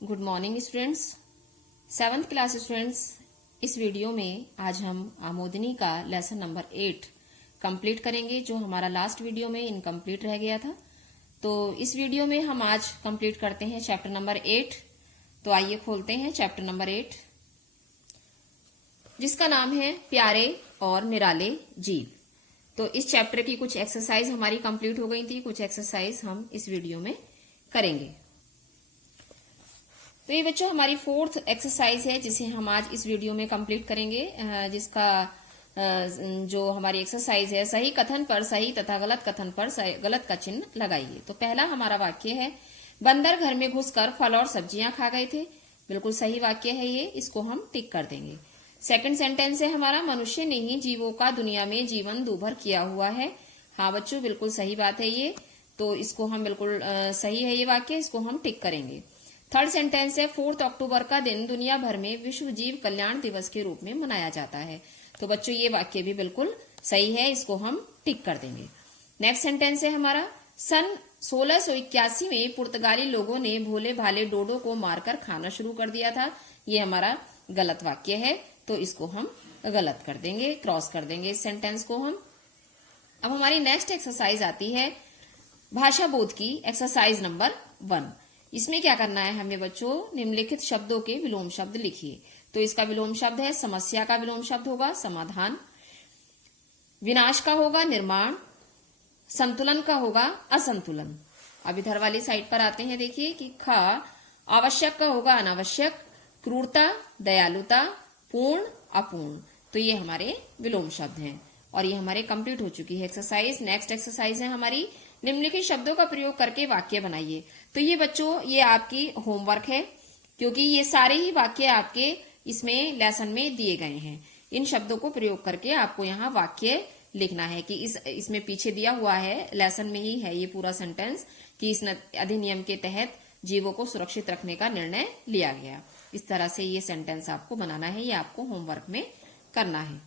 Good morning students. 7th class students, इस video में आज हम आमोदनी का लेसन नंबर 8 कंप्लीट करेंगे, जो हमारा लास्ट वीडियो में इनकम्प्लीट रह गया था। तो इस वीडियो में हम आज कंप्लीट करते हैं चैप्टर नंबर 8। तो आइए खोलते हैं चैप्टर नंबर 8, जिसका नाम है प्यारे और निराले जीव। तो इस चैप्टर की कुछ एक्सरसाइज हमारी कंप्लीट हो गई थी, कुछ एक्सरसाइज हम इस वीडियो में करेंगे। तो ये बच्चों हमारी 4th एक्सरसाइज है, जिसे हम आज इस वीडियो में कंप्लीट करेंगे, जिसका जो हमारी एक्सरसाइज है, सही कथन पर सही तथा गलत कथन पर गलत का चिन्ह लगाइए। तो पहला हमारा वाक्य है, बंदर घर में घुसकर फल और सब्जियां खा गए थे। बिल्कुल सही वाक्य है ये, इसको हम टिक कर देंगे। सेकंड सेंटेंस है हमारा, मनुष्य ने ही जीवों का दुनिया में जीवन दूभर किया हुआ है। हाँ बच्चों, बिल्कुल सही बात है ये, तो इसको हम बिल्कुल सही है ये वाक्य, इसको हम टिक करेंगे। थर्ड सेंटेंस है, 4 अक्टूबर का दिन दुनिया भर में विश्व जीव कल्याण दिवस के रूप में मनाया जाता है। तो बच्चों ये वाक्य भी बिल्कुल सही है, इसको हम टिक कर देंगे। नेक्स्ट सेंटेंस है हमारा, सन 1681 में पुर्तगाली लोगों ने भोले भाले डोडो को मारकर खाना शुरू कर दिया था। ये हमारा गलत वाक्य है, तो इसको हम गलत कर देंगे, क्रॉस कर देंगे इस सेंटेंस को हम। अब हमारी नेक्स्ट एक्सरसाइज आती है भाषा बोध की एक्सरसाइज नंबर 1। इसमें क्या करना है हमें बच्चों, निम्नलिखित शब्दों के विलोम शब्द लिखिए। तो इसका विलोम शब्द है, समस्या का विलोम शब्द होगा समाधान, विनाश का होगा निर्माण, संतुलन का होगा असंतुलन। अब इधर वाली साइड पर आते हैं, देखिए कि ख आवश्यक का होगा अनावश्यक, क्रूरता दयालुता, पूर्ण अपूर्ण। तो ये हमारे विलोम शब्द हैं और ये हमारे कंप्लीट हो चुकी है एक्सरसाइज। नेक्स्ट एक्सरसाइज है हमारी, निम्नलिखित शब्दों का प्रयोग करके वाक्य बनाइए। तो ये बच्चों ये आपकी होमवर्क है, क्योंकि ये सारे ही वाक्य आपके इसमें लेसन में दिए गए हैं। इन शब्दों को प्रयोग करके आपको यहाँ वाक्य लिखना है कि इसमें पीछे दिया हुआ है, लेसन में ही है ये पूरा सेंटेंस, कि इस अधिनियम के तहत जीवों को सुरक्षित रखने का निर्णय लिया गया। इस तरह से ये सेंटेंस आपको बनाना है, ये आपको होमवर्क में करना है।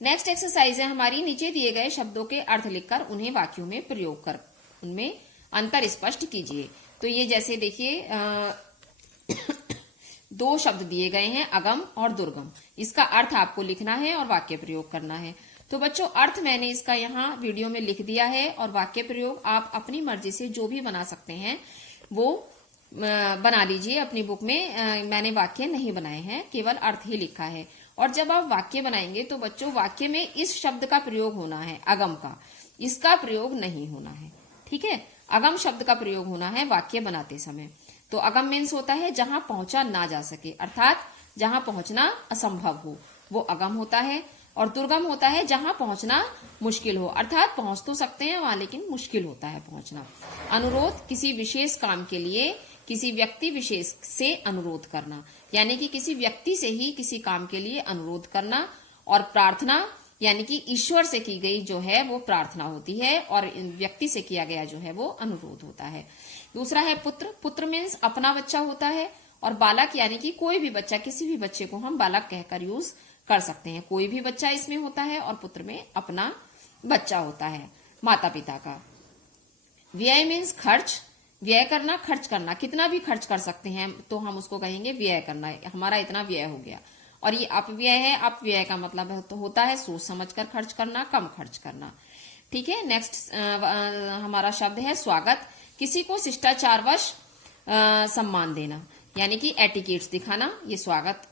नेक्स्ट एक्सरसाइज है हमारी, नीचे दिए गए शब्दों के अर्थ लिखकर उन्हें वाक्यों में प्रयोग कर उनमें अंतर स्पष्ट कीजिए। तो ये जैसे देखिए 2 शब्द दिए गए हैं, अगम और दुर्गम। इसका अर्थ आपको लिखना है और वाक्य प्रयोग करना है। तो बच्चों अर्थ मैंने इसका यहाँ वीडियो में लिख दिया है, और वाक्य प्रयोग आप अपनी मर्जी से जो भी बना सकते हैं वो बना लीजिए अपनी बुक में। मैंने वाक्य नहीं बनाए हैं, केवल अर्थ ही लिखा है। और जब आप वाक्य बनाएंगे तो बच्चों वाक्य में इस शब्द का प्रयोग होना है, अगम का, इसका प्रयोग नहीं होना है। ठीक है, अगम शब्द का प्रयोग होना है वाक्य बनाते समय। तो अगम मीन्स होता है जहां पहुंचा ना जा सके, अर्थात जहां पहुंचना असंभव हो, वो अगम होता है। और दुर्गम होता है जहां पहुंचना मुश्किल हो, अर्थात पहुंच तो सकते हैं वहां, लेकिन मुश्किल होता है पहुंचना। अनुरोध, किसी विशेष काम के लिए किसी व्यक्ति विशेष से अनुरोध करना, यानी कि किसी व्यक्ति से ही किसी काम के लिए अनुरोध करना। और प्रार्थना, यानी कि ईश्वर से की गई जो है वो प्रार्थना होती है, और व्यक्ति से किया गया जो है वो अनुरोध होता है। दूसरा है पुत्र, पुत्र मीन्स अपना बच्चा होता है। और बालक, यानी कि कोई भी बच्चा, किसी भी बच्चे को हम बालक कहकर यूज कर सकते हैं। कोई भी बच्चा इसमें होता है, और पुत्र में अपना बच्चा होता है माता पिता का। व्यय मीन्स खर्च, व्यय करना, खर्च करना, कितना भी खर्च कर सकते हैं तो हम उसको कहेंगे व्यय करना, हमारा इतना व्यय हो गया। और ये अपव्यय है, अपव्यय का मतलब तो होता है सोच समझकर खर्च करना, कम खर्च करना। ठीक है, नेक्स्ट हमारा शब्द है स्वागत, किसी को शिष्टाचारवश सम्मान देना, यानी कि एटिकेट्स दिखाना, ये स्वागत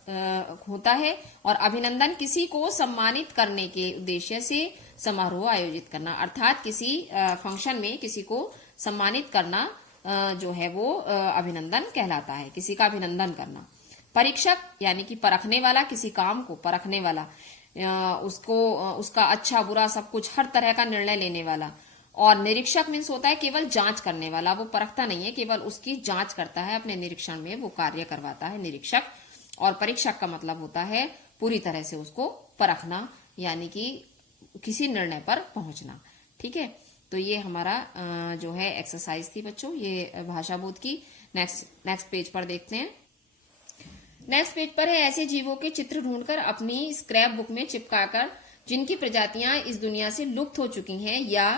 होता है। और अभिनंदन, किसी को सम्मानित करने के उद्देश्य से समारोह आयोजित करना, अर्थात किसी फंक्शन में किसी को सम्मानित करना जो है वो अभिनंदन कहलाता है, किसी का अभिनंदन करना। परीक्षक, यानी कि परखने वाला, किसी काम को परखने वाला, उसका अच्छा बुरा सब कुछ हर तरह का निर्णय लेने वाला। और निरीक्षक मीन्स होता है केवल जांच करने वाला, वो परखता नहीं है, केवल उसकी जांच करता है, अपने निरीक्षण में वो कार्य करवाता है निरीक्षक। और परीक्षक का मतलब होता है पूरी तरह से उसको परखना, यानी कि किसी निर्णय पर पहुंचना। ठीक है, तो ये हमारा जो है एक्सरसाइज थी बच्चों, ये भाषा बोध की। नेक्स्ट पेज पर देखते हैं। नेक्स्ट पेज पर है, ऐसे जीवों के चित्र ढूंढकर अपनी स्क्रैप बुक में चिपकाकर जिनकी प्रजातियां इस दुनिया से लुप्त हो चुकी हैं या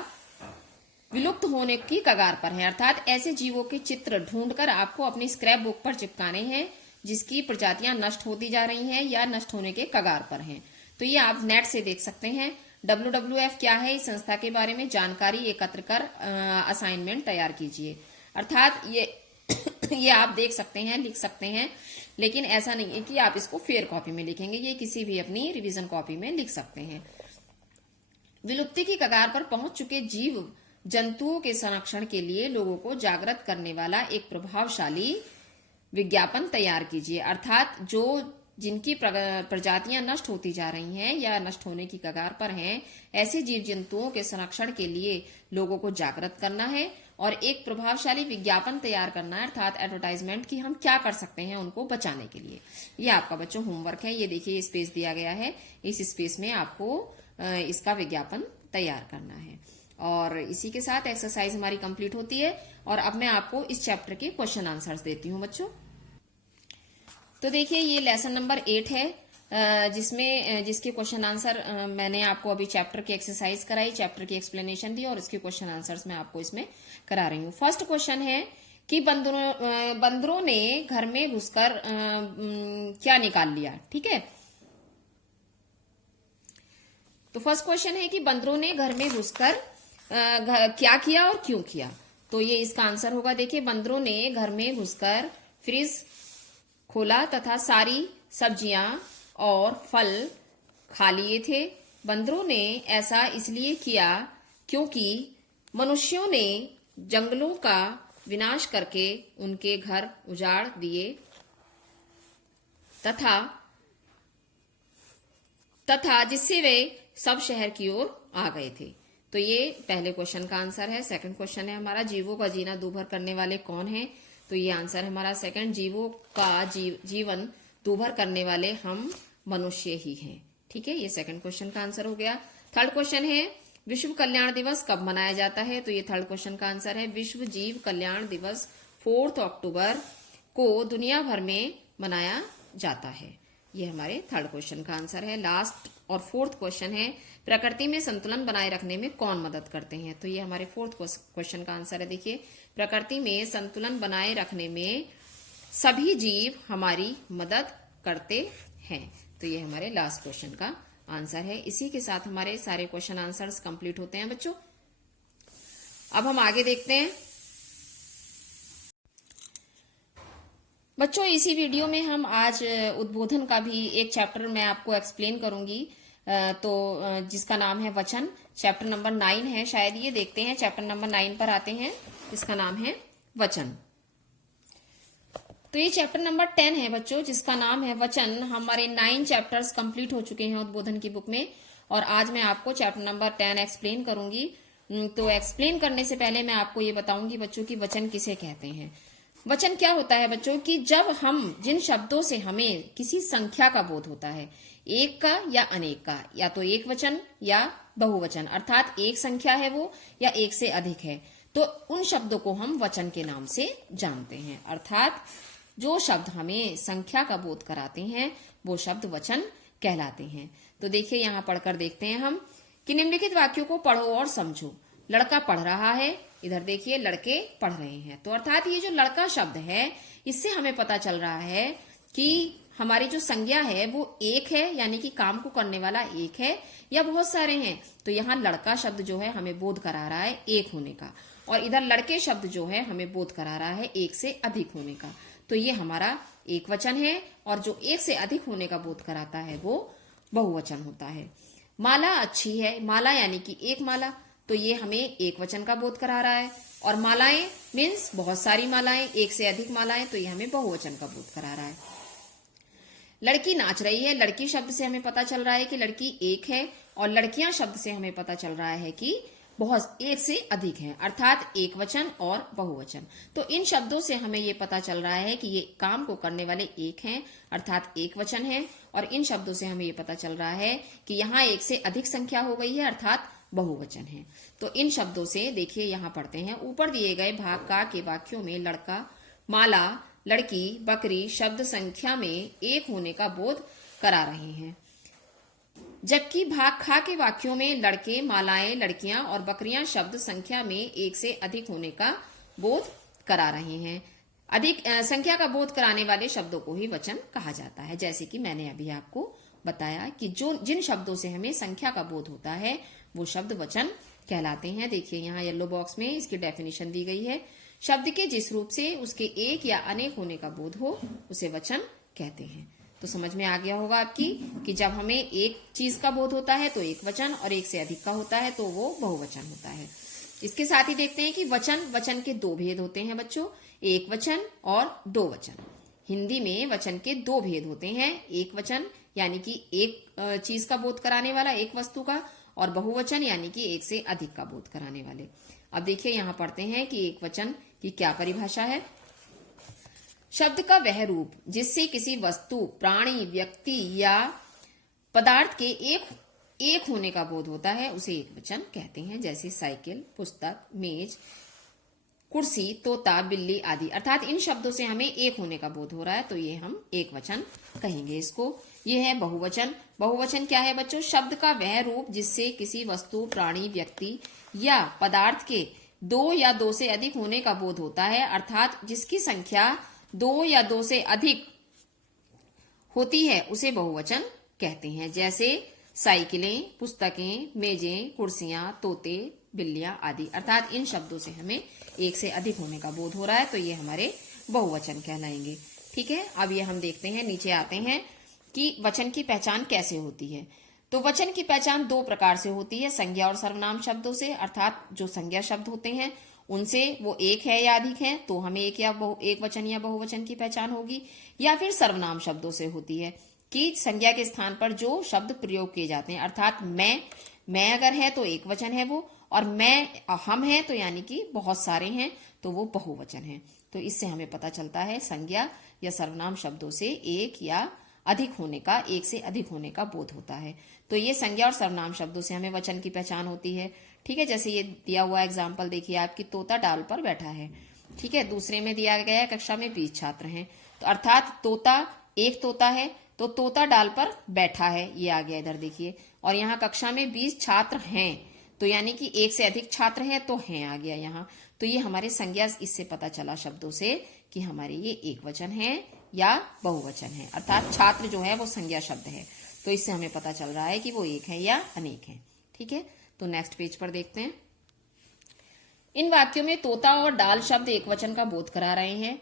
विलुप्त होने की कगार पर हैं, अर्थात ऐसे जीवों के चित्र ढूंढकर आपको अपनी स्क्रैप बुक पर चिपकाने हैं जिसकी प्रजातियां नष्ट होती जा रही हैं या नष्ट होने के कगार पर हैं। तो ये आप नेट से देख सकते हैं। WWF क्या है, इस संस्था के बारे में जानकारी एकत्र कर असाइनमेंट तैयार कीजिए। अर्थात ये आप देख सकते हैं, लिख सकते हैं, लेकिन ऐसा नहीं है कि आप इसको फेयर कॉपी में लिखेंगे, ये किसी भी अपनी रिवीजन कॉपी में लिख सकते हैं। विलुप्ति की कगार पर पहुंच चुके जीव जंतुओं के संरक्षण के लिए लोगों को जागृत करने वाला एक प्रभावशाली विज्ञापन तैयार कीजिए। अर्थात जो जिनकी प्रजातियां नष्ट होती जा रही हैं या नष्ट होने की कगार पर हैं, ऐसे जीव जंतुओं के संरक्षण के लिए लोगों को जागृत करना है और एक प्रभावशाली विज्ञापन तैयार करना है, अर्थात एडवर्टाइजमेंट की हम क्या कर सकते हैं उनको बचाने के लिए। ये आपका बच्चों होमवर्क है। ये देखिए स्पेस दिया गया है, इस स्पेस में आपको इसका विज्ञापन तैयार करना है। और इसी के साथ एक्सरसाइज हमारी कंप्लीट होती है। और अब मैं आपको इस चैप्टर के क्वेश्चन आंसर्स देती हूँ बच्चों। तो देखिए ये लेसन नंबर 8 है, जिसके क्वेश्चन आंसर मैंने आपको अभी चैप्टर की एक्सरसाइज कराई, चैप्टर की एक्सप्लेनेशन दी और इसके क्वेश्चन आंसर्स मैं आपको इसमें करा रही हूँ। फर्स्ट क्वेश्चन है कि बंदरों ने घर में घुसकर क्या निकाल लिया। ठीक है, तो फर्स्ट क्वेश्चन है कि बंदरों ने घर में घुसकर क्या किया और क्यों किया। तो ये इसका आंसर होगा। देखिए बंदरों ने घर में घुसकर फ्रिज खोला तथा सारी सब्जियां और फल खा लिए थे। बंदरों ने ऐसा इसलिए किया क्योंकि मनुष्यों ने जंगलों का विनाश करके उनके घर उजाड़ दिए तथा जिससे वे सब शहर की ओर आ गए थे। तो ये पहले क्वेश्चन का आंसर है। सेकंड क्वेश्चन है हमारा, जीवों का जीना दूभर करने वाले कौन हैं। तो ये आंसर है हमारा सेकंड, जीवों का जीवन दूभर करने वाले हम मनुष्य ही हैं। ठीक है, ये सेकंड क्वेश्चन का आंसर हो गया। थर्ड क्वेश्चन है विश्व कल्याण दिवस कब मनाया जाता है। तो ये थर्ड क्वेश्चन का आंसर है विश्व जीव कल्याण दिवस 4 अक्टूबर को दुनिया भर में मनाया जाता है। ये हमारे थर्ड क्वेश्चन का आंसर है। लास्ट और फोर्थ क्वेश्चन है प्रकृति में संतुलन बनाए रखने में कौन मदद करते हैं। तो ये हमारे फोर्थ क्वेश्चन का आंसर है। देखिए प्रकृति में संतुलन बनाए रखने में सभी जीव हमारी मदद करते हैं। तो ये हमारे लास्ट क्वेश्चन का आंसर है। इसी के साथ हमारे सारे क्वेश्चन आंसर्स कंप्लीट होते हैं बच्चों। अब हम आगे देखते हैं बच्चों। इसी वीडियो में हम आज उद्बोधन का भी एक चैप्टर मैं आपको एक्सप्लेन करूंगी, तो जिसका नाम है वचन। चैप्टर नंबर 9 है शायद, ये देखते हैं। चैप्टर नंबर 9 पर आते हैं, इसका नाम है वचन। तो ये चैप्टर नंबर 10 है बच्चों, जिसका नाम है वचन। हमारे 9 चैप्टर्स कंप्लीट हो चुके हैं उद्बोधन की बुक में, और आज मैं आपको चैप्टर नंबर 10 एक्सप्लेन करूंगी। तो एक्सप्लेन करने से पहले मैं आपको ये बताऊंगी बच्चों कि वचन किसे कहते हैं। वचन क्या होता है बच्चों कि जब हम जिन शब्दों से हमें किसी संख्या का बोध होता है, एक का या अनेक का, या तो एक वचन या बहुवचन, अर्थात एक संख्या है वो या एक से अधिक है, तो उन शब्दों को हम वचन के नाम से जानते हैं। अर्थात जो शब्द हमें संख्या का बोध कराते हैं वो शब्द वचन कहलाते हैं। तो देखिए यहाँ पढ़कर देखते हैं हम कि निम्नलिखित वाक्यों को पढ़ो और समझो। लड़का पढ़ रहा है, इधर देखिए लड़के पढ़ रहे हैं। तो अर्थात ये जो लड़का शब्द है, इससे हमें पता चल रहा है कि हमारी जो संज्ञा है वो एक है, यानी कि काम को करने वाला एक है या बहुत सारे हैं। तो यहाँ लड़का शब्द जो है हमें बोध करा रहा है एक होने का, और इधर लड़के शब्द जो है हमें बोध करा रहा है एक से अधिक होने का। तो ये हमारा एक वचन है, और जो एक से अधिक होने का बोध कराता है वो बहुवचन होता है। माला अच्छी है, माला यानी कि एक माला, तो ये हमें एक वचन का बोध करा रहा है। और मालाएं मीन्स बहुत सारी मालाएं, एक से अधिक मालाएं, तो ये हमें बहुवचन का बोध करा रहा है। लड़की नाच रही है, लड़की शब्द से हमें पता चल रहा है कि लड़की एक है, और लड़कियां शब्द से हमें पता चल रहा है कि बहुत एक से अधिक है, अर्थात एक वचन और बहुवचन। तो इन शब्दों से हमें ये पता चल रहा है कि ये काम को करने वाले एक हैं, अर्थात एक वचन है। और इन शब्दों से हमें ये पता चल रहा है कि यहाँ एक से अधिक संख्या हो गई है, अर्थात बहुवचन है। तो इन शब्दों से देखिए यहाँ पढ़ते हैं। ऊपर दिए गए भाग का के वाक्यों में लड़का, माला, लड़की, बकरी शब्द संख्या में एक होने का बोध करा रहे हैं। जबकि भाग खा के वाक्यों में लड़के, मालाएं, लड़कियां और बकरियां शब्द संख्या में एक से अधिक होने का बोध करा रहे हैं। अधिक संख्या का बोध कराने वाले शब्दों को ही वचन कहा जाता है। जैसे कि मैंने अभी आपको बताया कि जिन शब्दों से हमें संख्या का बोध होता है वो शब्द वचन कहलाते हैं। देखिए यहाँ येलो बॉक्स में इसकी डेफिनेशन दी गई है। शब्द के जिस रूप से उसके एक या अनेक होने का बोध हो उसे वचन कहते हैं। तो समझ में आ गया होगा आपकी कि जब हमें एक चीज का बोध होता है तो एक वचन, और एक से अधिक का होता है तो वो बहुवचन होता है। इसके साथ ही देखते हैं कि वचन के दो भेद होते हैं बच्चों, एक वचन और दो वचन। हिंदी में वचन के दो भेद होते हैं, एक वचन यानी कि एक चीज का बोध कराने वाला, एक वस्तु का, और बहुवचन यानी कि एक से अधिक का बोध कराने वाले। अब देखिए यहां पढ़ते हैं कि एक वचन की क्या परिभाषा है। शब्द का वह रूप जिससे किसी वस्तु, प्राणी, व्यक्ति या पदार्थ के एक होने का बोध होता है उसे एक वचन कहते हैं। जैसे साइकिल, पुस्तक, मेज, कुर्सी, तोता, बिल्ली आदि। अर्थात इन शब्दों से हमें एक होने का बोध हो रहा है तो ये हम एक वचन कहेंगे इसको। ये है बहुवचन। बहुवचन क्या है बच्चों? शब्द का वह रूप जिससे किसी वस्तु, प्राणी, व्यक्ति या पदार्थ के दो या दो से अधिक होने का बोध होता है, अर्थात जिसकी संख्या दो या दो से अधिक होती है उसे बहुवचन कहते हैं। जैसे साइकिलें, पुस्तकें, मेजें, कुर्सियां, तोते, बिल्लियां आदि। अर्थात इन शब्दों से हमें एक से अधिक होने का बोध हो रहा है तो ये हमारे बहुवचन कहलाएंगे। ठीक है, अब ये हम देखते हैं, नीचे आते हैं कि वचन की पहचान कैसे होती है। तो वचन की पहचान दो प्रकार से होती है, संज्ञा और सर्वनाम शब्दों से। अर्थात जो संज्ञा शब्द होते हैं उनसे वो एक है या अधिक है तो हमें एक वचन या बहुवचन की पहचान होगी, या फिर सर्वनाम शब्दों से होती है कि संज्ञा के स्थान पर जो शब्द प्रयोग किए जाते हैं। अर्थात मैं अगर है तो एक वचन है वो, और हम हैं तो यानी कि बहुत सारे हैं तो वो बहुवचन है। तो इससे हमें पता चलता है संज्ञा या सर्वनाम शब्दों से एक या अधिक होने का, एक से अधिक होने का बोध होता है। तो ये संज्ञा और सर्वनाम शब्दों से हमें वचन की पहचान होती है। ठीक है, जैसे ये दिया हुआ एग्जाम्पल देखिए आपकी, तोता डाल पर बैठा है। ठीक है, दूसरे में दिया गया है कक्षा में 20 छात्र हैं, तो अर्थात एक तोता है तो तोता डाल पर बैठा है, ये आ गया इधर देखिए। और यहाँ कक्षा में 20 छात्र हैं तो यानी कि एक से अधिक छात्र हैं तो हैं आ गया यहाँ। तो ये हमारे संज्ञा, इससे पता चला शब्दों से कि हमारे ये एक वचन है या बहुवचन है। अर्थात छात्र जो है वो संज्ञा शब्द है तो इससे हमें पता चल रहा है कि वो एक है या अनेक है। ठीक है, तो नेक्स्ट पेज पर देखते हैं। इन वाक्यों में तोता और डाल शब्द एक वचन का बोध करा रहे हैं।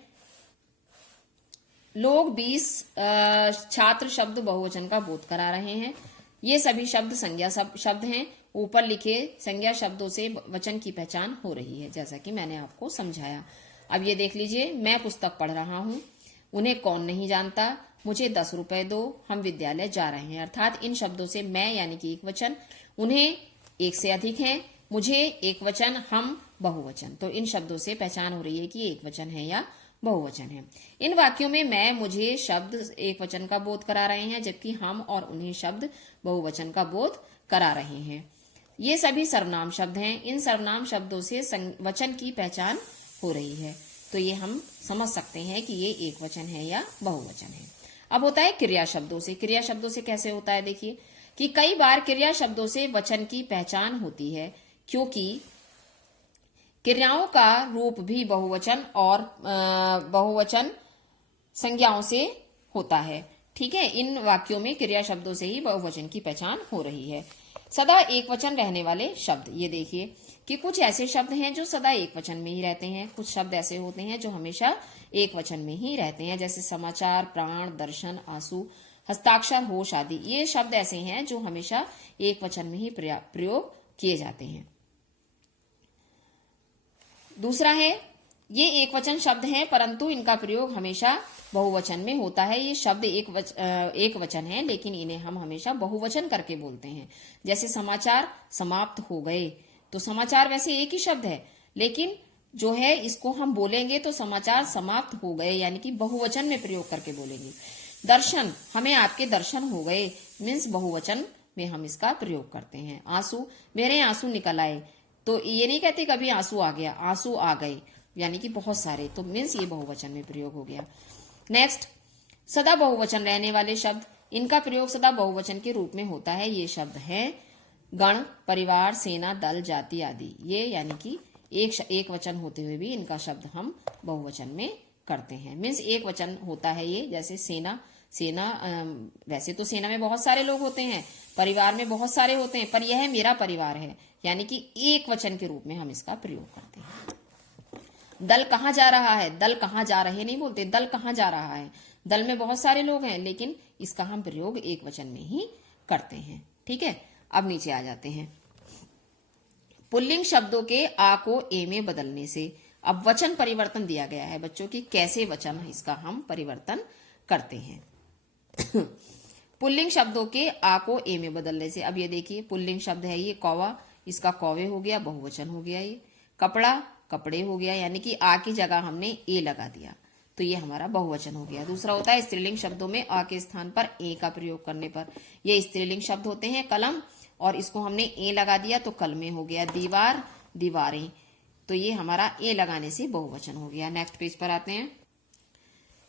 लोग 20 छात्र शब्द बहुवचन का बोध करा रहे हैं। ये सभी शब्द संज्ञा शब्द हैं। ऊपर लिखे संज्ञा शब्दों से वचन की पहचान हो रही है, जैसा कि मैंने आपको समझाया। अब ये देख लीजिए, मैं पुस्तक पढ़ रहा हूं, उन्हें कौन नहीं जानता, मुझे 10 रुपए दो, हम विद्यालय जा रहे हैं। अर्थात इन शब्दों से मैं यानी कि एक वचन, उन्हें एक से अधिक है, मुझे एक वचन, हम बहुवचन। तो इन शब्दों से पहचान हो रही है कि एक वचन है या बहुवचन है। इन वाक्यों में मैं, मुझे शब्द एक वचन का बोध करा रहे हैं, जबकि हम और उन्हें शब्द बहुवचन का बोध करा रहे हैं। ये सभी सर्वनाम शब्द हैं। इन सर्वनाम शब्दों से वचन की पहचान हो रही है तो ये हम समझ सकते हैं कि ये एक वचन है या बहुवचन है। अब होता है क्रिया शब्दों से। क्रिया शब्दों से कैसे होता है देखिए कि कई बार क्रिया शब्दों से वचन की पहचान होती है, क्योंकि क्रियाओं का रूप भी बहुवचन और बहुवचन संज्ञाओं से होता है। ठीक है, इन वाक्यों में क्रिया शब्दों से ही बहुवचन की पहचान हो रही है। सदा एक वचन रहने वाले शब्द, ये देखिए कि कुछ ऐसे शब्द हैं जो सदा एक वचन में ही रहते हैं, कुछ शब्द ऐसे होते हैं जो हमेशा एक वचन में ही रहते हैं, जैसे समाचार, प्राण, दर्शन, आंसू, हस्ताक्षर, होश आदि। ये शब्द ऐसे हैं जो हमेशा एक वचन में ही प्रयोग किए जाते हैं। दूसरा है, ये एक वचन शब्द हैं परंतु इनका प्रयोग हमेशा बहुवचन में होता है। ये शब्द एक वचन है लेकिन इन्हें हम हमेशा बहुवचन करके बोलते हैं। जैसे समाचार समाप्त हो गए, तो समाचार वैसे एक ही शब्द है लेकिन जो है इसको हम बोलेंगे तो समाचार समाप्त हो गए यानी कि बहुवचन में प्रयोग करके बोलेंगे। दर्शन, हमें आपके दर्शन हो गए, मीन्स बहुवचन में हम इसका प्रयोग करते हैं। आंसू, मेरे आंसू निकल आए, तो ये नहीं कहते कभी आंसू आ गया, आंसू आ गए यानी कि बहुत सारे, तो मीन्स ये बहुवचन में प्रयोग हो गया। नेक्स्ट, सदा बहुवचन रहने वाले शब्द। इनका प्रयोग सदा बहुवचन के रूप में होता है। ये शब्द हैं गण, परिवार, सेना, दल, जाति आदि। ये यानी कि एक वचन होते हुए भी इनका शब्द हम बहुवचन में करते हैं। मीन्स एक वचन होता है ये, जैसे सेना। वैसे तो सेना में बहुत सारे लोग होते हैं, परिवार में बहुत सारे होते हैं, पर यह मेरा परिवार है, यानी कि एक वचन के रूप में हम इसका प्रयोग करते हैं। दल कहाँ जा रहा है, दल कहाँ जा रहे नहीं बोलते, दल कहाँ जा रहा है। दल में बहुत सारे लोग हैं, लेकिन इसका हम प्रयोग एक वचन में ही करते हैं। ठीक है, अब नीचे आ जाते हैं। पुल्लिंग शब्दों के आ को ए में बदलने से, अब वचन परिवर्तन दिया गया है बच्चों की, कैसे वचन इसका हम परिवर्तन करते हैं। पुल्लिंग शब्दों के आ को ए में बदलने से, अब ये देखिए पुल्लिंग शब्द है ये कौवा, इसका कौवे हो गया, बहुवचन हो गया। ये कपड़ा, कपड़े हो गया, यानी कि आ की जगह हमने ए लगा दिया, तो ये हमारा बहुवचन हो गया। दूसरा होता है स्त्रीलिंग शब्दों में आ के स्थान पर ए का प्रयोग करने पर, ये स्त्रीलिंग शब्द होते हैं। कलम, और इसको हमने ए लगा दिया तो कलमे हो गया। दीवार, दीवारें, तो ये हमारा ए लगाने से बहुवचन हो गया। नेक्स्ट पेज पर आते हैं।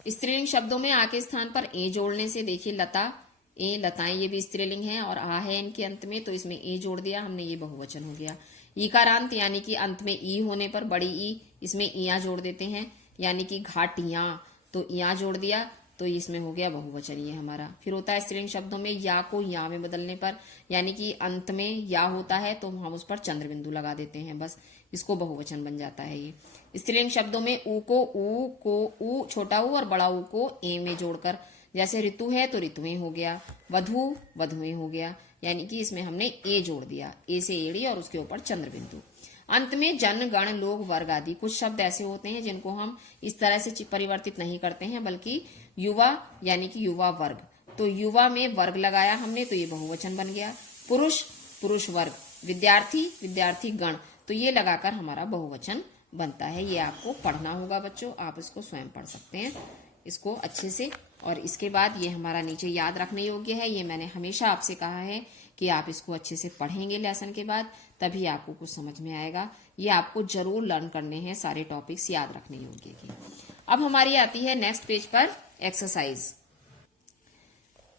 स्त्रीलिंग शब्दों में आ के स्थान पर ए जोड़ने से, देखिए लता, ए लताएं, ये भी स्त्रीलिंग है और आ है इनके अंत में, तो इसमें ए जोड़ दिया हमने, ये बहुवचन हो गया। ईकारांत, यानी कि अंत में ई होने पर बड़ी ई, इसमें इया जोड़ देते हैं, यानी कि घाटियां, तो इया जोड़ दिया तो इसमें हो गया बहुवचन ये हमारा। फिर होता है स्त्रीलिंग शब्दों में या को या में बदलने पर, यानी कि अंत में या होता है तो हम उस पर चंद्र बिंदु लगा देते हैं, बस इसको बहुवचन बन जाता है ये। स्त्रीलिंग शब्दों में ऊ को ऊ छोटा ऊ और बड़ा ऊ को ए में जोड़कर, जैसे ऋतु है तो ऋतुएं हो गया, वधु वधुएं हो गया, यानी कि इसमें हमने ए जोड़ दिया, ए से एड़ी और उसके ऊपर चंद्र बिंदु। अंत में जन, गण, लोग, वर्ग आदि। कुछ शब्द ऐसे होते हैं जिनको हम इस तरह से परिवर्तित नहीं करते हैं, बल्कि युवा, यानी कि युवा वर्ग, तो युवा में वर्ग लगाया हमने तो ये बहुवचन बन गया। पुरुष, पुरुष वर्ग। विद्यार्थी, विद्यार्थी गण, तो ये लगाकर हमारा बहुवचन बनता है। ये आपको पढ़ना होगा बच्चों, आप इसको स्वयं पढ़ सकते हैं इसको अच्छे से। और इसके बाद ये हमारा नीचे याद रखने योग्य है, ये मैंने हमेशा आपसे कहा है कि आप इसको अच्छे से पढ़ेंगे लेसन के बाद, तभी आपको कुछ समझ में आएगा। ये आपको जरूर लर्न करने हैं, सारे टॉपिक्स याद रखने योग्य की। अब हमारी आती है नेक्स्ट पेज पर एक्सरसाइज।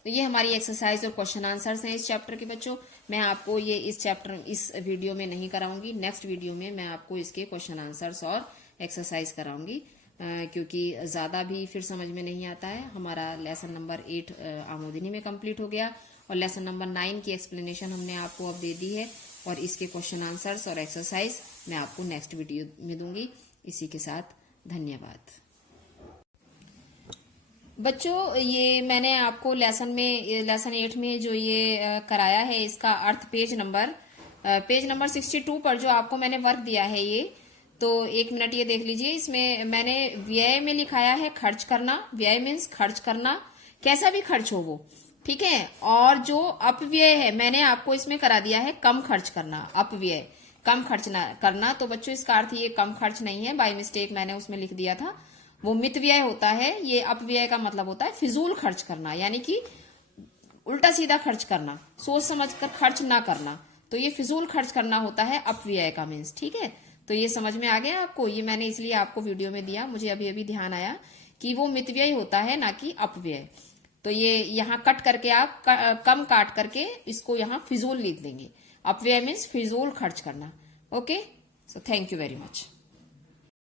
तो ये हमारी एक्सरसाइज और क्वेश्चन आंसर्स हैं इस चैप्टर के बच्चों। मैं आपको ये इस वीडियो में नहीं कराऊंगी, नेक्स्ट वीडियो में मैं आपको इसके क्वेश्चन आंसर्स और एक्सरसाइज कराऊंगी, क्योंकि ज्यादा भी फिर समझ में नहीं आता है। हमारा लेसन नंबर 8 आमोदिनी में कंप्लीट हो गया और लेसन नंबर 9 की एक्सप्लेनेशन हमने आपको अब दे दी है, और इसके क्वेश्चन आंसर्स और एक्सरसाइज मैं आपको नेक्स्ट वीडियो में दूंगी। इसी के साथ धन्यवाद बच्चों। ये मैंने आपको लेसन 8 में जो ये कराया है, इसका अर्थ पेज नंबर 62 पर जो आपको मैंने वर्क दिया है ये, तो एक मिनट ये देख लीजिए। इसमें मैंने व्यय में लिखाया है खर्च करना, व्यय मीन्स खर्च करना, कैसा भी खर्च हो वो, ठीक है। और जो अपव्यय है मैंने आपको इसमें करा दिया है कम खर्च करना, अपव्यय कम खर्च ना करना। तो बच्चों इसका अर्थ ये कम खर्च नहीं है, बाय मिस्टेक मैंने उसमें लिख दिया था, वो मित व्यय होता है। ये अपव्यय का मतलब होता है फिजूल खर्च करना, यानी कि उल्टा सीधा खर्च करना, सोच समझ कर खर्च ना करना, तो ये फिजूल खर्च करना होता है अपव्यय का मीन्स, ठीक है। तो ये समझ में आ गया आपको, ये मैंने इसलिए आपको वीडियो में दिया, मुझे अभी अभी ध्यान आया कि वो मितव्यय होता है ना कि अपव्यय। तो ये यहाँ कट करके आप कम काट करके इसको यहाँ फिजूल लिख देंगे। अपव्यय मीन्स फिजूल खर्च करना। Okay, so thank you very much.